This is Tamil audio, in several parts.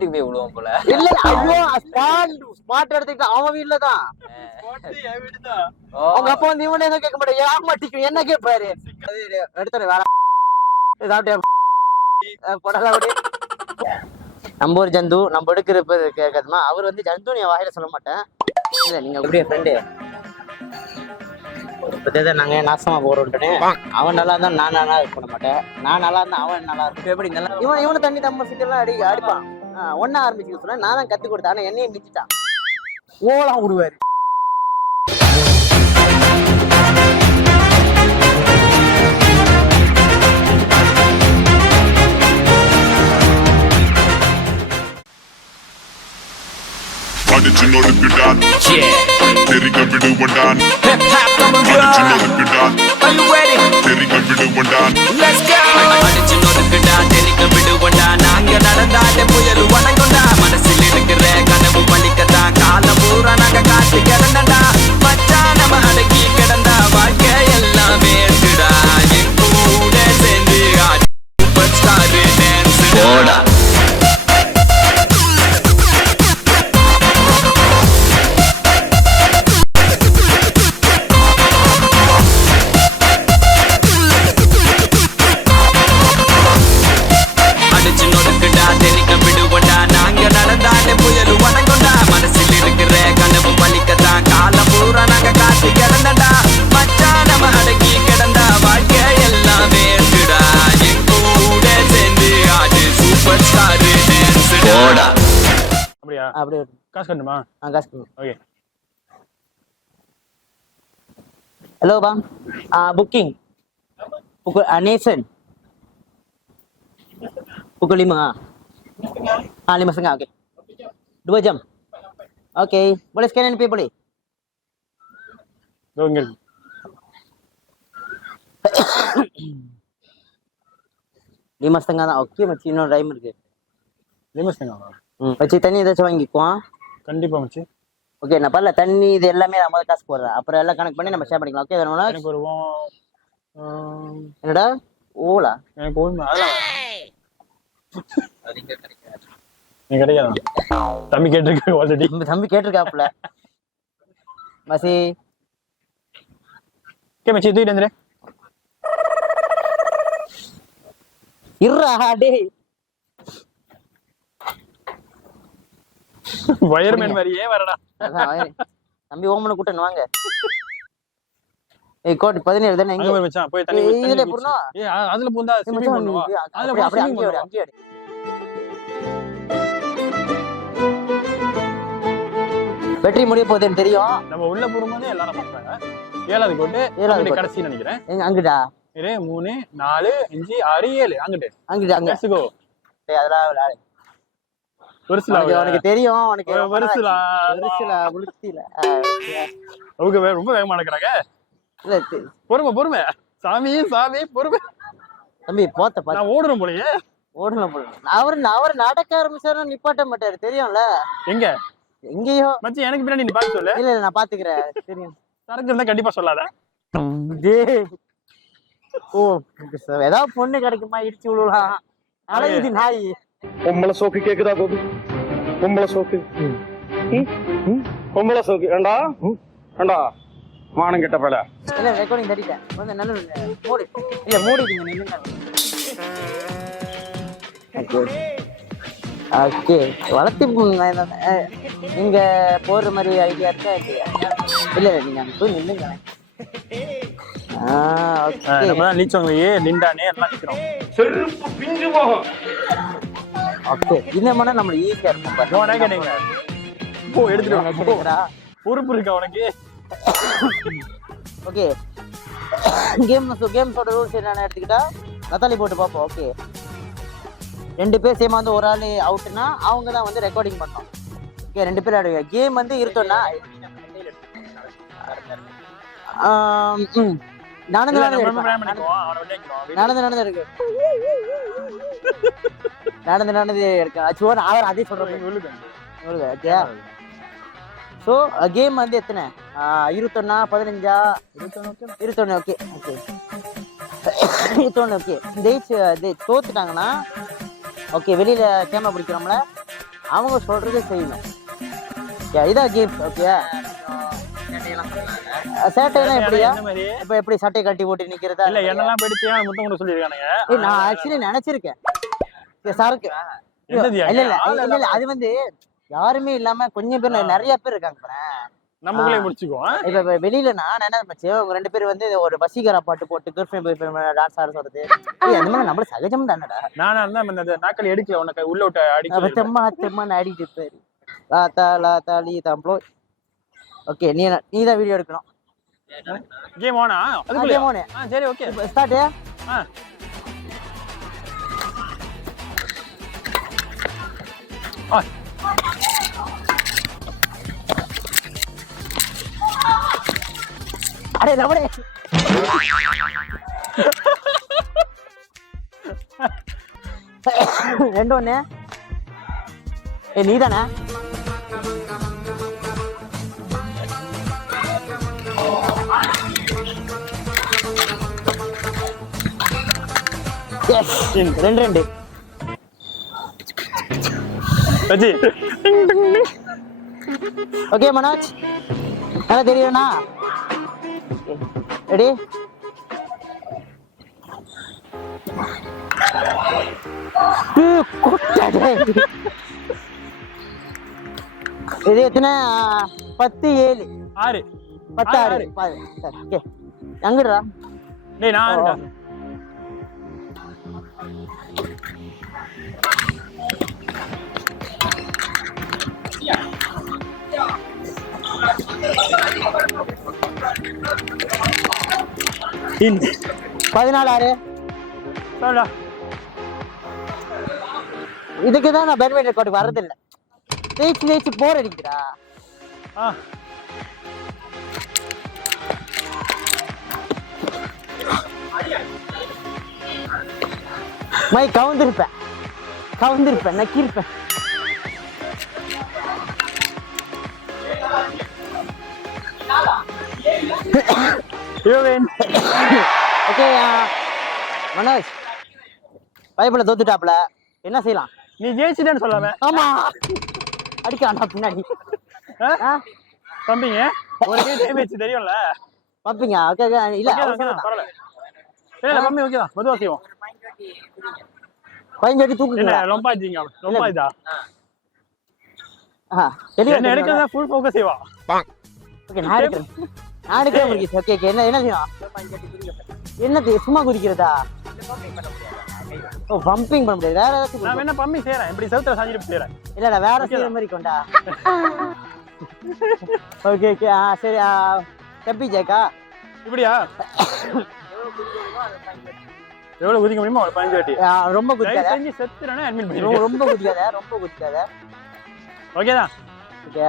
போய் விடுவோம் போல. இல்ல ஐயோ ஸ்பாட் எடுத்துக்கிட்டு அவன் வீட்டுல தான் அவங்க அப்பா வந்து இவனே எதுவும் கேட்க மாட்டேன் ஏமாட்டிக்கு என்ன கேட்பாரு எடுத்துரு வேற நம்ம ஒரு ஜந்து நம்ம எடுக்கிற கேட்கணுமா அவர் வந்து ஜந்து என் வாயில சொல்ல மாட்டேன். இல்ல நீங்க அப்படியே ஃப்ரெண்டு நாங்க நாசமா போறோம்னு அவன் நல்லா இருந்தா நான் நல்லா பண்ண மாட்டேன் நான் நல்லா இருந்தா அவன் நல்லா இருக்கும் எப்படி நல்லா இவனை தண்ணி நம்ம சிக்கெல்லாம் அடிப்பான் ஒன்னா ஆரம்பிச்சு சொன்னா நான் தான் கத்து கொடுத்தேன் ஆனா என்னையும் மிச்சிட்டான் ஓலாம் விடுவாரு. அடிச்சுனொடுக்குடான் தெரிக்க விடுவண்டான் அடிச்சுனொடுக்குடான் தெரிக்க விடுவண்டான் அடிச்சுனொடுக்குடான் தெரிக்க விடுவண்டான் நாங்க நடந்தாலே புயல் வணங்கொண்டா மனசில் இருக்கிற கனவு பழிக்கத்தான் காலம் பூரா நாங்க காத்து கிடந்தா மச்சான் நம்ம அடக்கி கிடந்தா வாழ்க்கை எல்லாம் வேண்டுடா என் கூட சேர்ந்து சூப்பர் ஸ்டார் டான்ஸ் ஓடா Hello bang, booking pukul Nathan pukul 5 5:30 okay 2 jam okay boleh scan NP boleh 5:30 தான் ஓகே மச்சி இன்னொரு டைம் இருக்கு 5:30 மச்சி தண்ணி ஏதாச்சும் வாங்கிக்குவோம் கண்டிப்பா மச்சி ஓகே நான் பரல தண்ணி இது எல்லாமே நான் முதல்ல காசு போடுறேன் அப்புறம் எல்லாம் கணக்கு பண்ணி நம்ம ஷேர் பண்ணிக்கலாம் ஓகே வேணும்னா எனக்கு ஒரு என்னடா ஓலா எனக்கு ஒரு நீ கிடைக்காது தம்பி கேட்டிருக்க ஆல்ரெடி தம்பி கேட்டிருக்காப்ல மசி ஓகே மச்சி தூக்கிட்டு வந்துரு இருடா டேய் வயர்மேன் மாதிரியே வரடா தம்பி ஓமன கூட்டன் வாங்க ஏய் கோட் 17 தானே எங்க மச்சான் போய் தண்ணி இதுல புறனோ ஏய் அதுல பூந்தா ஸ்விமிங் பண்ணுவா அதுல அப்படியே அங்கே பேட்டரி முடிய போகுதுன்னு தெரியும் நம்ம உள்ள போகும்போது எல்லாரும் பார்ப்பாங்க 7வது கோட் கடைசி நினைக்கிறேன் எங்க அங்கடா 3 4 5 6 7 அங்கடே அங்க லெட்ஸ் கோ டேய் அதெல்லாம் உனக்கு தெரியும் உனக்கு வருசுலா முழுத்தில அவங்க ரொம்ப வேகமா நடக்கறாங்க இல்ல பொறுமை சாமி பொறுமை தம்பி போத்த பாத்து நான் ஓடுறேன் போலயே அவர் நடக்க ஆரம்பிச்சாரு நிப்பாட்ட மாட்டாரு தெரியும்ல எங்க எங்கேயோ மச்சி எனக்கு பின்னாடி நீ பாத்து சொல்லு இல்ல நான் பாத்துக்கிறேன் தெரியும் சரக்கு இருந்தா கண்டிப்பா சொல்லாத ஓ ஏதாவது பொண்ணு கிடைக்குமா இடிச்சு விழுலாம் அழகுது நாய் பொம்பளை சோக்கு கேக்குதா கோபி பொம்பளை சோக்கு பொம்பளை சோக்கு ஏண்டா மானம் கெட்ட பல இல்ல ரெக்கார்டிங் தட்டிட்டேன் வந்து நல்ல மூடி இல்ல மூடிங்க நின்னுங்க ஓகே வளர்த்தி நீங்க போற மாதிரி ஐடியா இருக்கா இல்ல நீங்க அங்க போய் நில்லுங்க நம்ம ஈஸியா இருக்கும் பொறுப்பு இருக்கா உனக்கு ஓகே கேம்ஸோட ரூல்ஸ் என்னன்னு எடுத்துக்கிட்டா நத்தாலி போட்டு பார்ப்போம் ஓகே 2 பேர் சேமா வந்து ஒரு ஆள் அவுட்னா அவங்க தான் வந்து ரெக்கார்டிங் பண்ணோம் ஓகே 2 பேர் ஆடுவீங்க கேம் வந்து இருந்தோம்னா நடந்து இருக்கு அவர் அதே சொல்றேன் ஓகே ஸோ கேம் வந்து எத்தனை 21 15 21 ஓகே ஓகே 21 ஓகே தோத்துட்டாங்கன்னா ஓகே வெளியில கேமரா பிடிக்கிறோம்ல அவங்க சொல்றதை செய்யணும். இதான் கேம். ஓகே, சேட்டையெல்லாம் எப்படியா? என்ன மாதிரி இப்ப எப்படி சட்டை கட்டி போட்டு நிக்கிறதா? இல்ல என்னெல்லாம் போயிடுச்சு முத்தம் கூட சொல்லியிருக்கானுங்க. நான் ஆக்சுவலி நினைச்சிருக்கேன் சரக்கு. என்னதுயா? இல்ல இல்ல இல்ல இல்ல, அது வந்து யாருமே இல்லாம கொஞ்சம் பேர் நிறைய பேர் இருக்காங்க பாரேன். நமக்குள்ளே முடிச்சுக்குவோம். இப்ப வெளியில நான் என்ன நினைச்சு உங்க 2 பேர் வந்து ஒரு வசீகரா பாட்டு போட்டு கேர்ள் ஃப்ரெண்ட் பாய் ஃப்ரெண்ட் டான்ஸ் ஆட சொல்றது அந்த மாதிரி நம்மள சகஜம் தானடா. நானா இருந்தா அந்த நாக்கள் எடுக்கல உனக்கு உள்ள விட்டு அடிக்க தெம்மா தெம்மா ஆடிட்டு இருப்பாரு. லா லீ தாம்ப்ளோ. ஓகே, நீ தான் வீடியோ எடுக்கணும். கேம் ஆனா அதுக்குள்ள கேம் ஆன். சரி ஓகே ஸ்டார்ட். அடே லவடே 2-1. நீதானே? எஸ் 2-2. சஜி ஓகே மனோஜ், நல்லா தெரியும்னா? ரெடி? இது எத்தனை? 10-7. 6 10-6. ஓகே, அங்கடா. டேய் நான் இருக்கா? இந்த 14-6. சொல்டா. இதுக்கு தான் நான் பேட்மிண்டன் ரெக்கார்டு வரதில்லை. தேய்ச்சி போர் அடிக்கிறா. மை கவுந்திருப்பேன் நக்கிருப்பேன். ஓகே மனோஜ், பைபிள தோத்துட்டாப்ல, என்ன செய்யலாம்? நீ ஜெயிச்சிட்டேன்னு சொல்லாம. ஆமா, அடிக்காண்டா பின்னாடி. பம்பிங்க ஒரு கேம் டேமேஜ் தெரியும்ல. பம்பிங்க ஓகே இல்ல பரவாயில்ல. இல்ல பம்பி ஓகே தான், மெதுவா செய்வோம். பயஞ்சடி தூக்குங்க. இல்ல லொம்பாஜிங்க, லொம்பாஜா. என்ன எடுக்கறதா ஃபுல் ஃபோக்கஸ் செய்வா. ஓகே நான் எடுக்கிறேன் முருகேஷ். ஓகே ஓகே, என்ன செய்யலாம்? என்னது சும்மா குதிக்கிறதா? ஓ பம்பிங் பண்ண முடியாது, வேற ஏதாச்சும். நான் என்ன பம்பிங் செய்றேன், இப்படி செவுத்துல சாஞ்சிட்டு செய்றேன். இல்லடா வேற செய்யற மாதிரி கொண்டா. ஓகே ஓகே சரி. கப்பி ஜேக்கா இப்படியா? எவ்வளவு குதிக்க முடியுமோ அவ்வளவு 15 வாட்டி. ரொம்ப குதிக்காத. செஞ்சு செத்துறேன்னா அட்மிட் பண்ணி. ரொம்ப குதிக்காத. ஓகேடா? ஓகே.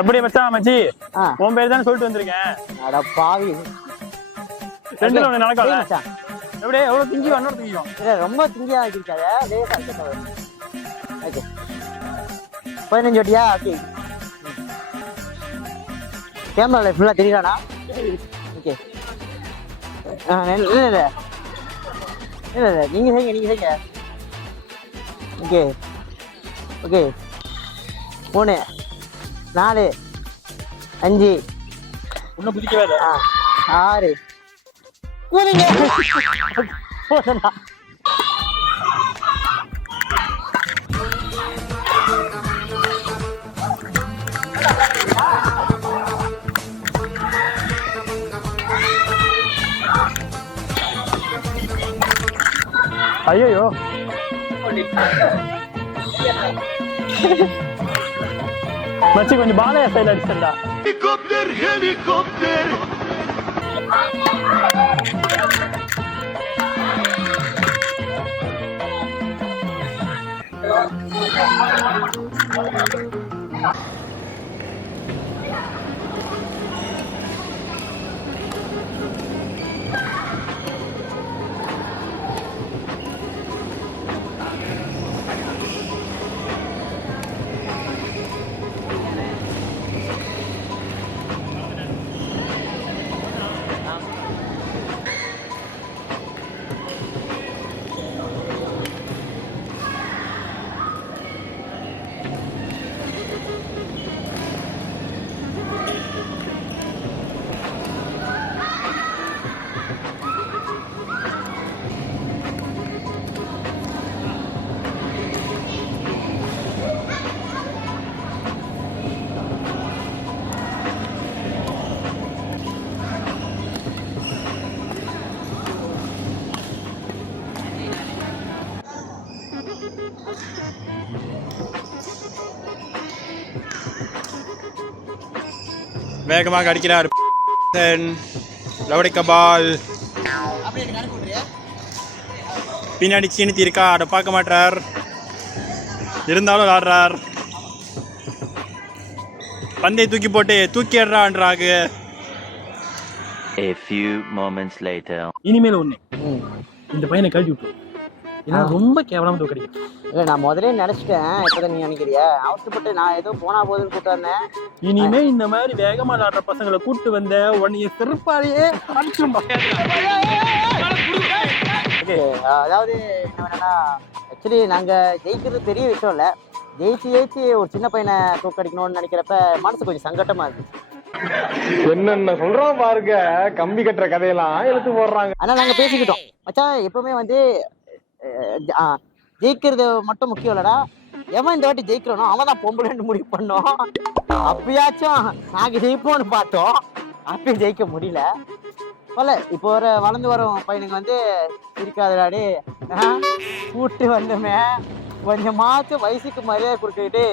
எப்படி மச்சான் மச்சி? உன் பேர் தான் சொல்லிட்டு வந்திருக்கேன். அட பாவி, ரெண்டுல ஒண்ணு நடக்கல. எப்படி எவ்வளவு திங்கி வரணும் திங்கியும். இல்ல ரொம்ப திங்கியா இருக்காத. லேசா இருக்கா. ஓகே 15 வாட்டியா? ஓகே. கேமரால ஃபுல்லா தெரியுதானா? ஓகே. இல்ல நீங்க செய்யுங்க. ஓகே 3 4 5 இன்னும் குதிக்கவே இல்லை. 6 கூலிங்க. ஐயோ மச்சி கொஞ்சம் பாலையா சைடு அடிச்சா. ஹெலிகாப்டர் வேகமாக அடிக்கிறார் லவடிக்க பால். அப்படியே கணக்கு விட்டுறியா? பின்னாடி சீனித்தி இருக்கா, அதை பார்க்க மாட்டார், இருந்தாலும் விளாடுறார். பந்தை தூக்கி போட்டு தூக்கிடுறான்றாங்க. A few moments later. இனிமேல் ஒண்ணு, இந்த பையனை கழட்டி விட்டு, ஏன்னா ரொம்ப கேவலமா தூக்கடிக்கும். இல்லை நான் முதலே நினைச்சிட்டேன், இப்போதான் நீ நினைக்கிறியா? அவசரப்பட்டு நான் ஏதோ போனா போதுன்னு கூப்பிட்டேன். இனிமே இந்த மாதிரி வேகமா விளாடுற பசங்களை கூட்டு வந்த உன்னைய செருப்பாலேயே அடிச்சிரும். அதாவது என்ன வேணா, ஆக்சுவலி நாங்க ஜெயிக்கிறது பெரிய விஷயம் இல்லை, ஜெயிச்சு ஒரு சின்ன பையனை தூக்கடிக்கணும்னு நினைக்கிறப்ப மனசு கொஞ்சம் சங்கட்டமா இருக்கு. என்னென்ன சொல்றான் பாருங்க, கம்பி கட்டுற கதையெல்லாம் எடுத்து போடுறாங்க. ஆனா நாங்க பேசிக்கிட்டோம் மச்சான், எப்பவுமே வந்து ஜெயிக்கிறது மட்டும் முக்கியம் இல்லடா, எவன் இந்த வாட்டி ஜெயிக்கிறனோ அவன் தான் பொம்பளைன்னு முடிவு பண்ணோம். அப்பயாச்சும் நாங்க ஜெயிப்போம்னு பார்த்தோம், அப்பயும் ஜெயிக்க முடியல போல. இப்போ ஒரு வளர்ந்து வரும் பையனுங்க வந்து இருக்காதுடாடி, கூட்டு வந்துமே கொஞ்சமாச்சும் வயசுக்கு மரியாதை கொடுத்துக்கிட்டு,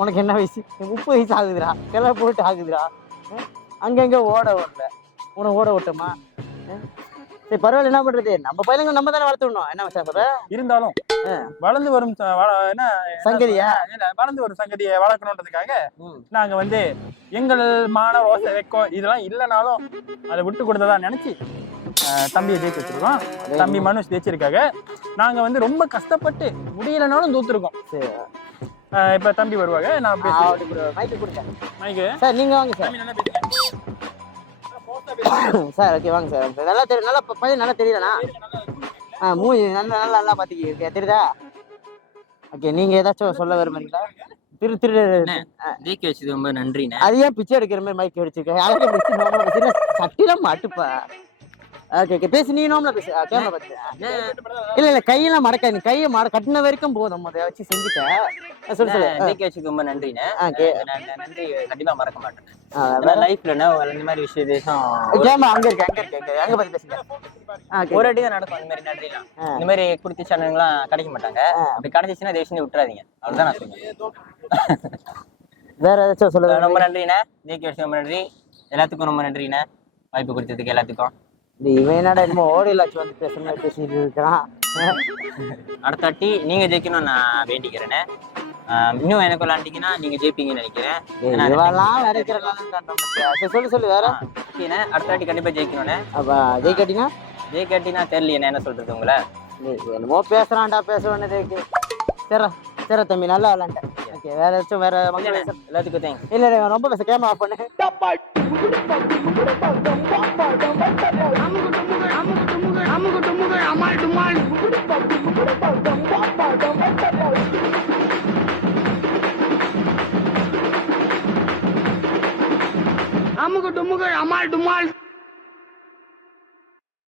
உனக்கு என்ன வயசு, 30 வயசு ஆகுதுடா, கிளை போட்டு ஆகுதுடா, அங்கங்க ஓட விடல, உனக்கு ஓட விட்டோமா? சரி பரவாயில்ல, என்ன பண்றது, நம்ம பையனுங்க நம்ம தானே வளர்த்துடணும். என்ன மச்சான் சொல்ற? இருந்தாலும் வளர்ந்து வரும் என்ன சங்கதியா இல்ல, வளர்ந்து வரும் சங்கதியை வளர்க்கணுன்றதுக்காக நாங்க வந்து எங்கள் மான ரோசை வைக்கோம், இதெல்லாம் இல்லைனாலும் அதை விட்டு கொடுத்ததா நினைச்சு தம்பியை ஜெயிச்சு வச்சிருக்கோம். தம்பி மனுஷ் ஜெயிச்சிருக்காங்க. நாங்க வந்து ரொம்ப கஷ்டப்பட்டு முடியலனாலும் தூத்துருக்கோம். இப்ப தம்பி வருவாங்க, நான் மைக்கு கொடுத்தேன். மைக்கு சார் நீங்க வாங்க சார். நல்லா பேசுறேன் சார். ஓகே வாங்க சார். நல்லா தெரியும், நல்லா பையன் நல்லா தெரியலண்ணா. மூஞ்சி நல்லா நல்லா நல்லா பாத்துக்க தெரியுதா? ஓகே, நீங்க ஏதாச்சும் சொல்ல விரும்புறீங்களா? ஜெயிக்க வச்சது ரொம்ப நன்றிண்ணே. அது ஏன் பிச்சை எடுக்கிற மாதிரி மைக் அடிச்சிருக்கேன், சட்டிலாம் மாட்டுப்பா. ஓகே ஓகே பேசு, நீ நோம்ல பேசு, கேமரா பார்த்து. இல்ல கையெல்லாம் மடக்கா, நீ கையை கட்டின வரைக்கும் போதும், அதை வச்சு செஞ்சுட்டேன். சொல்லு சொல்லு. ஜெயிக்க வச்சது ரொம்ப நன்றிண்ணே. நன்றி கண்டிப்பா மறக்க மாட்டேன். லைஃப்ல இந்த மாதிரி விஷயம் கேமரா அங்க இருக்கு அங்க பார்த்து பேசுங்க. ஒரு அடி தான் நடக்கும். இந்த மாதிரி நன்றிலாம் இந்த மாதிரி குடுத்த சேனல்கள்லாம் கிடைக்க மாட்டாங்க. அப்படி கிடைச்சிச்சுன்னா தேசியம் விட்டுறாதீங்க, அவ்வளவுதான் நான் சொல்லுவேன். வேற ஏதாச்சும் சொல்ல? ரொம்ப நன்றிண்ணே, ஜெயிக்க வச்சது ரொம்ப நன்றி. எல்லாத்துக்கும் ரொம்ப நன்றிண்ணே, வாய்ப்பு கொடுத்ததுக்கு எல்லாத்துக்கும். இவன் என்னடா என்னமோ ஓடிலாச்சு வந்து பேசுற பேசிட்டு இருக்கிறான். அடுத்த வாட்டி நீங்க ஜெயிக்கணும் நான் வேண்டிக்கிறேன்னு. இன்னும் எனக்கு விளாண்டிங்கன்னா நீங்க ஜெயிப்பீங்கன்னு நினைக்கிறேன். சொல்லு வேற. அடுத்த வாட்டி கண்டிப்பா ஜெயிக்கணும்னு. ஜெயிக்காட்டினா தெரியல என்ன சொல்றது உங்களை. என்னமோ பேசுறான்டா, பேசுவேன்னு. சரி தம்பி, நல்லா விளாண்டேன். ஓகே, வேற ஏதாச்சும் வேற எல்லாத்துக்கும் தேங்க்ஸ். இல்ல ரொம்ப பேச, கேமரா ஆஃப் பண்ணு. அமுகு டுமுகு அமால் டுமால்.